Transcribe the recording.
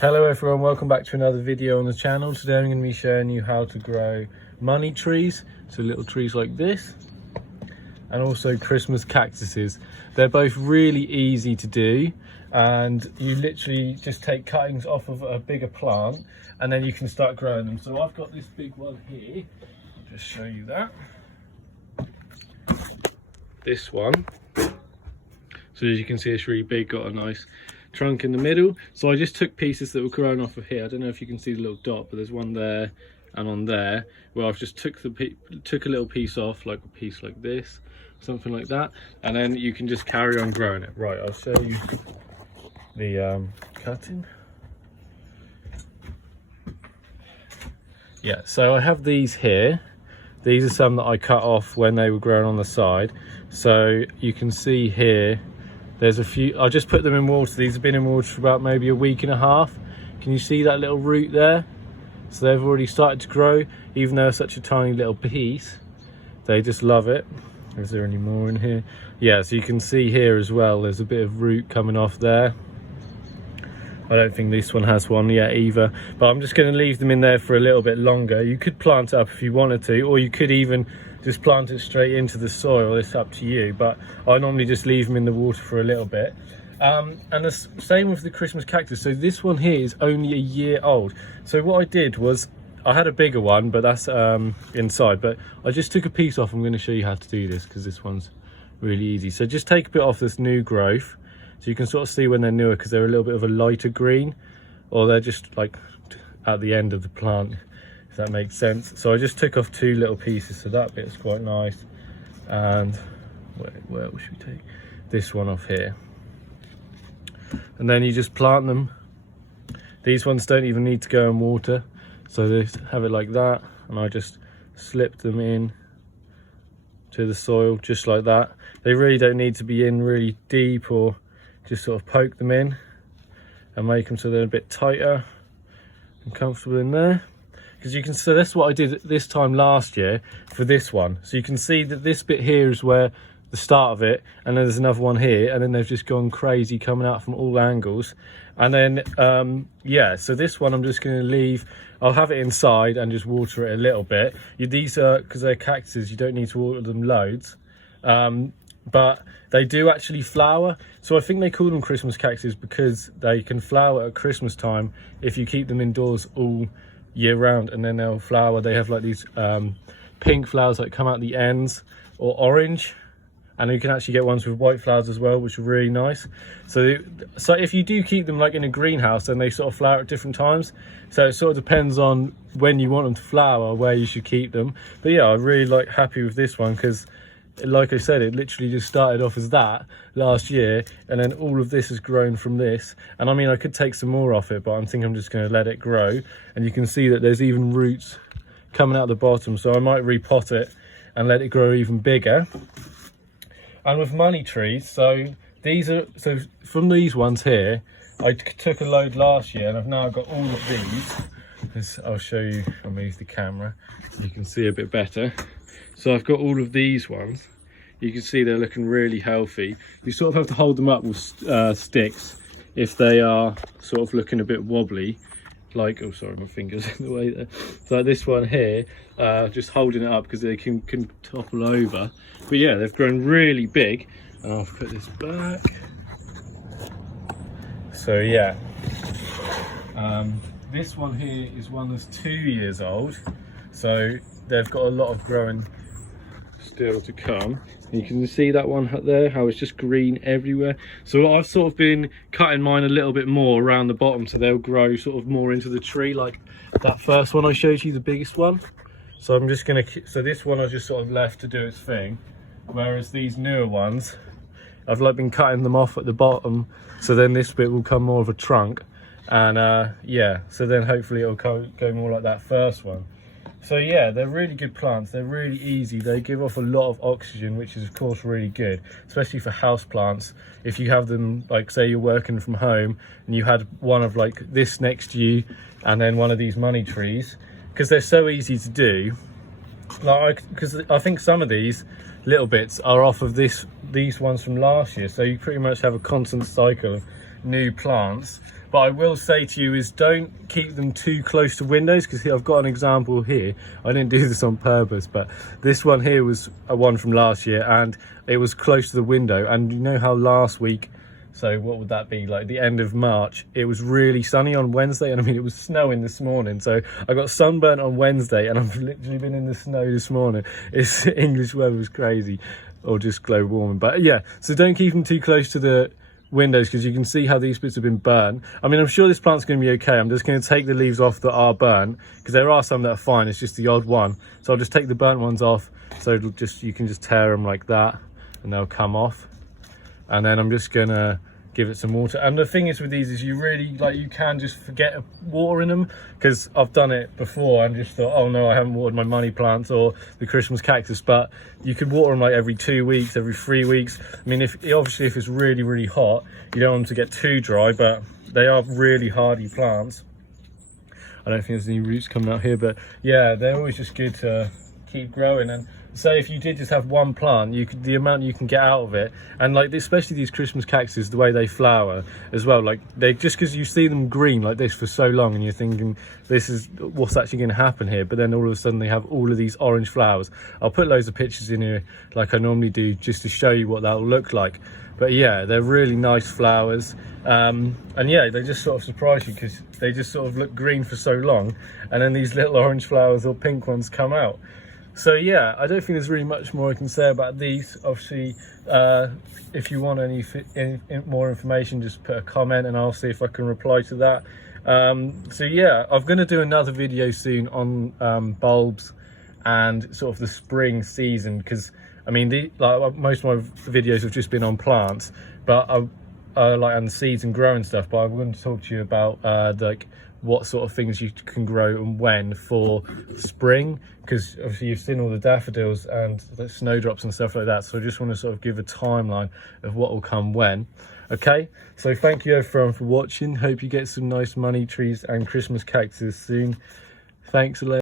Hello everyone, welcome back to another video on the channel. Today I'm going to be showing you how to grow money trees, so little trees like this, and also Christmas cactuses. They're both really easy to do, and you literally just take cuttings off of a bigger plant and then you can start growing them. So I've got this big one here, I'll just show you that. This one, so as you can see it's really big, got a nice trunk in the middle. So I just took pieces that were grown off of here. I don't know if you can see the little dot, but there's one there and on there where I've just took a little piece off, like a piece like this, something like that, and then you can just carry on growing it. Right, I'll show you the cutting. Yeah, so I have these here. These are some that I cut off when they were growing on the side. So you can see here there's a few. I just put them in water. These have been in water for about maybe a week and a half. Can you see that little root there? So they've already started to grow, even though it's such a tiny little piece. They just love it. Is there any more in here? Yeah, so you can see here as well, there's a bit of root coming off there. I don't think this one has one yet either, but I'm just going to leave them in there for a little bit longer. You could plant it up if you wanted to, or you could even just plant it straight into the soil. It's up to you, but I normally just leave them in the water for a little bit. And the same with the Christmas cactus. So this one here is only a year old. So what I did was, I had a bigger one, but that's inside, but I just took a piece off. I'm going to show you how to do this because this one's really easy. So just take a bit off this new growth, so you can sort of see when they're newer, because they're a little bit of a lighter green, or they're just like at the end of the plant, if that makes sense. So I just took off two little pieces, so that bit's quite nice. And where should we take this one off here? And then you just plant them. These ones don't even need to go in water, so they have it like that, and I just slip them in to the soil just like that. They really don't need to be in really deep, or just sort of poke them in and make them so they're a bit tighter and comfortable in there. Because you can, so that's what I did this time last year for this one. So you can see that this bit here is where the start of it, and then there's another one here, and then they've just gone crazy coming out from all angles. And then yeah, so this one I'm just going to leave. I'll have it inside and just water it a little bit. These are, because they're cactuses, you don't need to water them loads, but they do actually flower. So I think they call them Christmas cactuses because they can flower at Christmas time if you keep them indoors all year round, and then they'll flower. They have like these pink flowers that come out the ends, or orange, and you can actually get ones with white flowers as well, which are really nice. So if you do keep them like in a greenhouse, then they sort of flower at different times. So it sort of depends on when you want them to flower, where you should keep them. But yeah, I'm really happy with this one, because like I said, it literally just started off as that last year, and then all of this has grown from this. And I mean, I could take some more off it, but I think I'm just going to let it grow. And you can see that there's even roots coming out the bottom, so I might repot it and let it grow even bigger. And with money trees, so from these ones here, I took a load last year, and I've now got all of these. I'll show you, I'll move the camera, you can see a bit better. So I've got all of these ones. You can see they're looking really healthy. You sort of have to hold them up with sticks if they are sort of looking a bit wobbly. Like, oh sorry, my finger's in the way there. So this one here, just holding it up because they can topple over. But yeah, they've grown really big. And I'll put this back. So yeah, this one here is one that's 2 years old. So they've got a lot of growing still to come. And you can see that one there, how it's just green everywhere. So I've sort of been cutting mine a little bit more around the bottom, so they'll grow sort of more into the tree, like that first one I showed you, the biggest one. So I'm just gonna, so this one I just sort of left to do its thing, whereas these newer ones, I've been cutting them off at the bottom, so then this bit will come more of a trunk. And yeah, so then hopefully it'll go more like that first one. So yeah, they're really good plants. They're really easy. They give off a lot of oxygen, which is of course really good, especially for house plants. If you have them, like say you're working from home and you had one of like this next to you, and then one of these money trees, because they're so easy to do. Because I think some of these little bits are off of these ones from last year, so you pretty much have a constant cycle of new plants. But I will say to you is don't keep them too close to windows, because I've got an example here. I didn't do this on purpose, but this one here was a one from last year, and it was close to the window. And you know how last week, so what would that be, like the end of March, it was really sunny on Wednesday, and I mean it was snowing this morning, so I got sunburnt on Wednesday and I've literally been in the snow this morning. It's English weather was crazy, or just global warming. But yeah, so don't keep them too close to the windows, because you can see how these bits have been burnt. I mean, I'm sure this plant's going to be okay. I'm just going to take the leaves off that are burnt, because there are some that are fine, it's just the odd one. So I'll just take the burnt ones off, so it'll just, you can just tear them like that and they'll come off. And then I'm just gonna give it some water. And the thing is with these is you really, like, you can just forget watering them, because I've done it before and just thought, oh no, I haven't watered my money plants or the Christmas cactus. But you could water them like every 2 weeks, every 3 weeks. I mean, obviously if it's really, really hot, you don't want them to get too dry, but they are really hardy plants. I don't think there's any roots coming out here, but yeah, they're always just good to keep growing. And say if you did just have one plant, you could, the amount you can get out of it, and like especially these Christmas cactuses, the way they flower as well, like they just, because you see them green like this for so long and you're thinking this is what's actually going to happen here, but then all of a sudden they have all of these orange flowers. I'll put loads of pictures in here like I normally do, just to show you what that'll look like. But yeah, they're really nice flowers, and yeah, they just sort of surprise you, because they just sort of look green for so long, and then these little orange flowers or pink ones come out. So yeah, I don't think there's really much more I can say about these. Obviously, if you want any more information, just put a comment and I'll see if I can reply to that. So yeah, I'm going to do another video soon on bulbs and sort of the spring season, because I mean, like most of my videos have just been on plants, but like and seeds and growing stuff. But I'm going to talk to you about like what sort of things you can grow and when for spring, because obviously you've seen all the daffodils and the snowdrops and stuff like that. So I just want to sort of give a timeline of what will come when. Okay, so thank you everyone for watching. Hope you get some nice money trees and Christmas cactus soon. Thanks a lot.